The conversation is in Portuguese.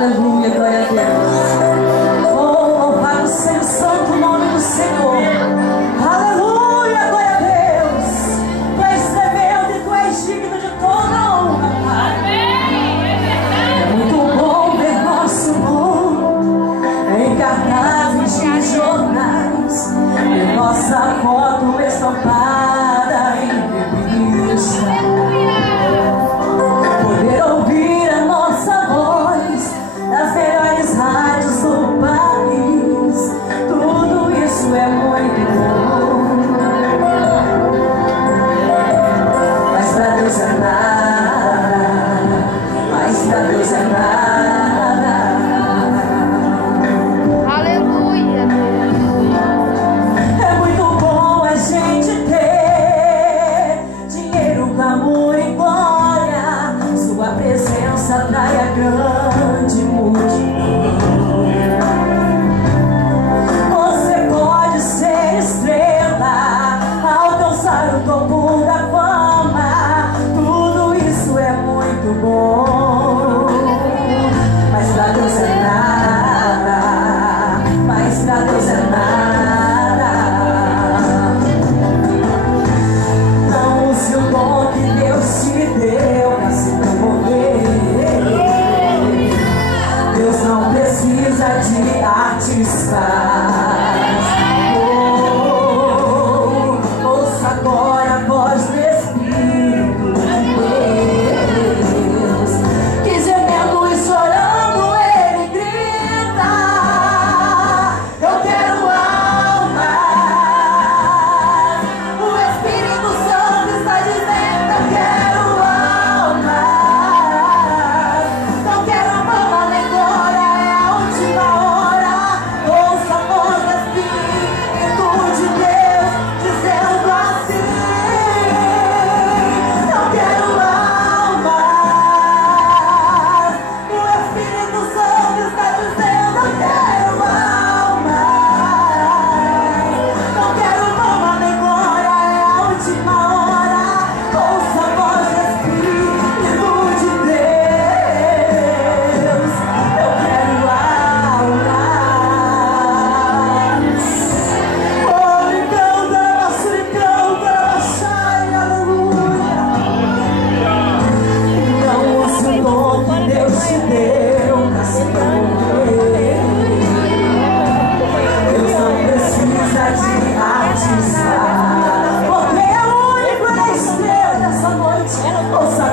Aleluia, glória a Deus. Oh, louvado seja o santo nome do Senhor. Aleluia, glória a Deus. Tu és tremendo e tu és digno de toda a honra, Pai. É muito bom ver nosso nome em cartazes de jornais, e nossa foto estampada em revista. Poder ouvir a nossa voz nas melhores rádios do país, tudo isso é muito bom. Mas pra Deus é nada, mas pra Deus é nada. Aleluia. É muito bom a gente ter dinheiro, glamour e glória. Sua presença atrai a grande multidão. Você pode ser estrela, alcançar o topo da fama, tudo isso é muito bom. Mas pra Deus é nada, mas pra Deus é nada. Não use o dom que Deus te deu pra se promover. Deus não precisa de artistas. Oh, ouça agora a voz do Espírito de Deus, que gemendo e chorando ele grita: eu quero almas. O Espírito Santo está dizendo: eu quero almas. Não quero fama nem glória, é a última hora. Ouça a voz do Espírito de Deus dizendo assim: eu quero almas. O Espírito Santo está dizendo: eu quero almas. Não quero fama nem glória, é a última hora. Ouça a voz do Espírito de Deus: eu quero almas. Oh, encanta, sai, aleluia. Não use o dom que Deus te deu pra se promover. Deus não precisa de artista, porque é o único da estrela dessa noite. Ouça